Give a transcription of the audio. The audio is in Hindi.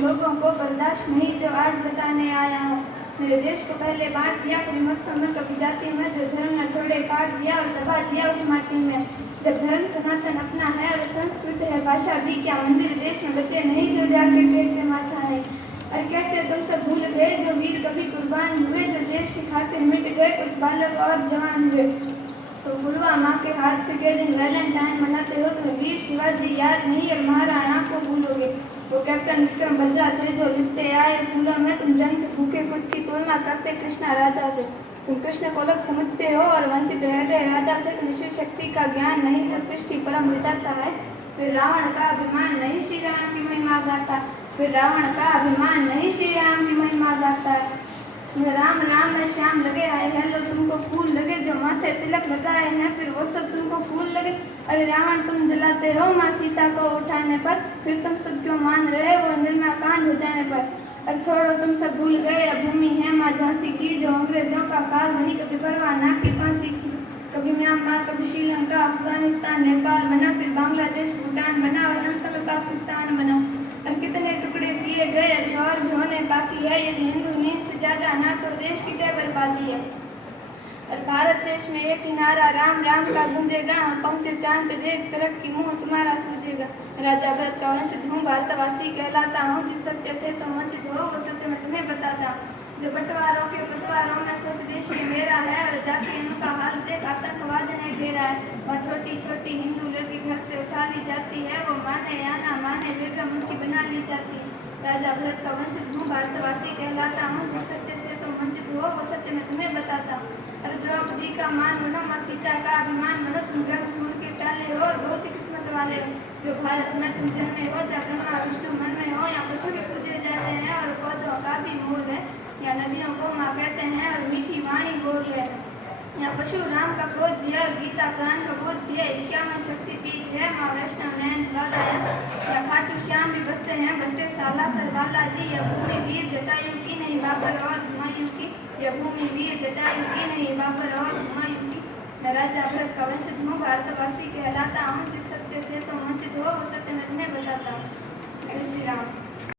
लोगों को बर्दाश्त नहीं जो आज बताने आया हूँ। मेरे देश को पहले बांट दिया, कोई मत समझ कभी जाति में, जो धर्म न छोड़े काट दिया और दबा दिया उस माटी में। जब धर्म सनातन अपना है और संस्कृत है भाषा भी, क्या मंदिर देश में बचे नहीं जो जाके टेकते माथा है। और कैसे तुम सब भूल गए जो वीर कभी कुर्बान हुए, जो देश की खातिर मिट गए कुछ बालक और जवान हुए। तो पुलवामा के हादसे के दिन वैलेंटाइन मनाते हो, तुम्हें वीर शिवाजी याद नहीं और महाराणा को भूलोगे। वो कैप्टन विक्रम बत्रा थे जो लिपटे आए फूलों में, तुम जंग के भूखे खुद की तुलना करते कृष्णा राधा से। तुम कृष्ण को अलग समझते हो और वंचित रह गए राधा से। तुम शिव शक्ति का ज्ञान नहीं जो सृष्टि परम विधाता है। फिर रावण का अभिमान नहीं श्री राम की महिमा गाता, फिर रावण का अभिमान नहीं श्री राम की महिमा गाता है। राम राम में श्याम लगे आए हैं, लो तुमको फूल लगे जो माथे तिलक लगाए हैं, फिर वो सब तुमको फूल लगे। अरे रावण तुम जलाते हो माँ सीता को उठाने पर, फिर तुम सब क्यों मान रहे वो निर्मला कांड हो जाने पर। और छोड़ो तुम सब भूल गए अब भूमि है माँ झांसी की, जो अंग्रेजों का काल बनी कभी परवाना की फांसी की। कभी म्यांमार कभी श्रीलंका अफगानिस्तान नेपाल बना, फिर बांग्लादेश भूटान बना और अंत में पाकिस्तान बना। और कितने टुकड़े किए गए अभी और भी होने बाकी है, यदि हिंदू नींद से ज्यादा ना तो देश की क्या बर्बादी है। और भारत देश में एक ही नारा राम राम का गूंजेगा, हम पहुंचे चांद पे देख तरफ की मुंह तुम्हारा सूझेगा। राजा भरत का वंशज हूँ भारतवासी कहलाता हूँ, जिस सत्य से तुम वंचित हो वो सत्य मैं तुम्हें बताता हूँ। जो बंटवारों के पतवारों में सोच देश के मेरा है, और जाके इनका हाल देख आतंकवाद ने घेरा है। वह छोटी छोटी हिंदू लड़की घर से उठा ली जाती है, वो माने या ना माने बेगम उनकी बना ली जाती है। राजा भरत का वंशज हूँ भारतवासी कहलाता हूँ, जिस सत्य से तुम वंचित हो वो सत्य मैं तुम्हें बताता हूँ। अरे द्रौपदी का मान बनो माँ सीता का अभिमान बनो, तुम गर्भ ढूंढ के डाले हो और बहुत ही किस्मत वाले हो। जो भारत में तुम जन्मे हो, जहाँ ब्रह्मा विष्णु मन में हो, यहाँ पशु भी पूजे जाते हैं और पौधों का भी मोल है। या नदियों को माँ कहते हैं और मीठी वाणी बोल है। यहाँ पशु राम का क्रोध भी है और गीता ज्ञान का बोध भी है। क्या में शक्ति पीठ है माँ वैष्णव नयन ज्वाला है। या खाटू श्याम भी बसते हैं, बसते साला सर बालाजी। यह भूमि वीर जटायु की नहीं बाबर और हुमायूं की, यह भूमि वीर जटायु की नहीं बाबर और हुमायूं की। मैं राजा भरत का वंशज हूँ भारतवासी कहलाता हूँ, जिस सत्य से तुम वंचित हो वो सत्य मैं तुम्हें बताता हूँ। जय श्री राम।